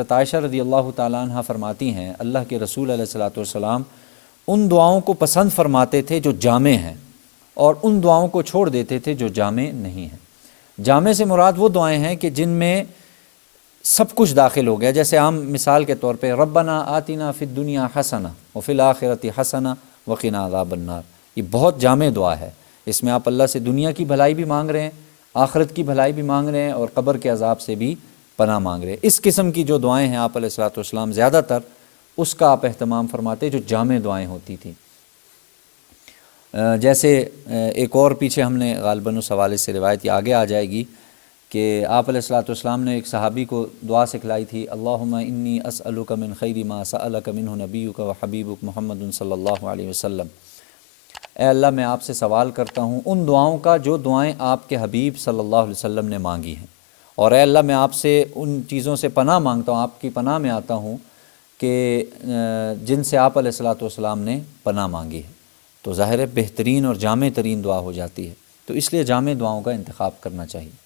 حضرت عائشہ رضی اللہ تعالیٰ عنہ فرماتی ہیں اللہ کے رسول علیہ الصلوۃ والسلام ان دعاؤں کو پسند فرماتے تھے جو جامع ہیں، اور ان دعاؤں کو چھوڑ دیتے تھے جو جامع نہیں ہیں۔ جامع سے مراد وہ دعائیں ہیں کہ جن میں سب کچھ داخل ہو گیا، جیسے عام مثال کے طور پہ ربنا آتنا فی الدنیا حسنہ وفی الآخرۃ حسنہ وقنا عذاب النار، یہ بہت جامع دعا ہے۔ اس میں آپ اللہ سے دنیا کی بھلائی بھی مانگ رہے ہیں، آخرت کی بھلائی بھی مانگ رہے ہیں، اور قبر کے عذاب سے بھی پناہ مانگ رہے ہیں۔ اس قسم کی جو دعائیں ہیں آپ علیہ الصلوۃ والسلام زیادہ تر اس کا آپ اہتمام فرماتے جو جامع دعائیں ہوتی تھیں۔ جیسے ایک اور پیچھے ہم نے غالباً اس حوالے سے روایت یہ آگے آ جائے گی کہ آپ علیہ الصلوۃ والسلام نے ایک صحابی کو دعا سکھلائی تھی، اللہم انی اسألک من خیر ما سألک منہ نبیک و حبیبک محمد صلی اللہ علیہ وسلم، اے اللہ میں آپ سے سوال کرتا ہوں ان دعاؤں کا جو دعائیں آپ کے حبیب صلی اللہ علیہ وسلم نے مانگی ہیں، اور اے اللہ میں آپ سے ان چیزوں سے پناہ مانگتا ہوں، آپ کی پناہ میں آتا ہوں کہ جن سے آپ علیہ الصلوۃ والسلام نے پناہ مانگی ہے۔ تو ظاہر ہے بہترین اور جامع ترین دعا ہو جاتی ہے، تو اس لیے جامع دعاؤں کا انتخاب کرنا چاہیے۔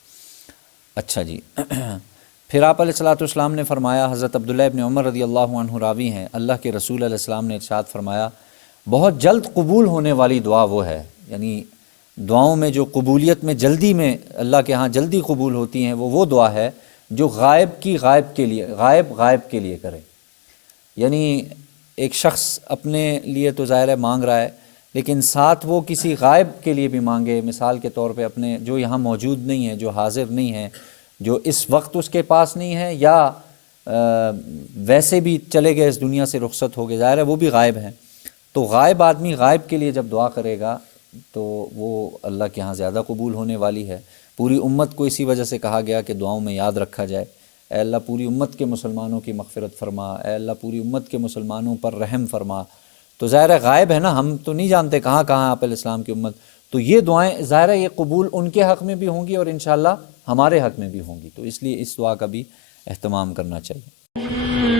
اچھا جی، پھر آپ علیہ الصلوۃ والسلام نے فرمایا، حضرت عبداللہ ابن عمر رضی اللہ عنہ راوی ہیں، اللہ کے رسول علیہ السلام نے ارشاد فرمایا بہت جلد قبول ہونے والی دعا وہ ہے، یعنی دعاؤں میں جو قبولیت میں جلدی میں اللہ کے ہاں جلدی قبول ہوتی ہیں وہ دعا ہے جو غائب کے لیے کرے۔ یعنی ایک شخص اپنے لیے تو ظاہر ہے مانگ رہا ہے، لیکن ساتھ وہ کسی غائب کے لیے بھی مانگے، مثال کے طور پہ اپنے جو یہاں موجود نہیں ہے، جو حاضر نہیں ہے، جو اس وقت اس کے پاس نہیں ہے، یا ویسے بھی چلے گئے اس دنیا سے رخصت ہو گئے، ظاہر ہے وہ بھی غائب ہیں۔ تو غائب آدمی غائب کے لیے جب دعا کرے گا تو وہ اللہ کے ہاں زیادہ قبول ہونے والی ہے۔ پوری امت کو اسی وجہ سے کہا گیا کہ دعاؤں میں یاد رکھا جائے، اے اللہ پوری امت کے مسلمانوں کی مغفرت فرما، اے اللہ پوری امت کے مسلمانوں پر رحم فرما۔ تو ظاہر ہے غائب ہے نا، ہم تو نہیں جانتے کہاں کہاں آپ علیہ السلام کی امت، تو یہ دعائیں ظاہر ہے یہ قبول ان کے حق میں بھی ہوں گی اور انشاءاللہ ہمارے حق میں بھی ہوں گی، تو اس لیے اس دعا کا بھی اہتمام کرنا چاہیے۔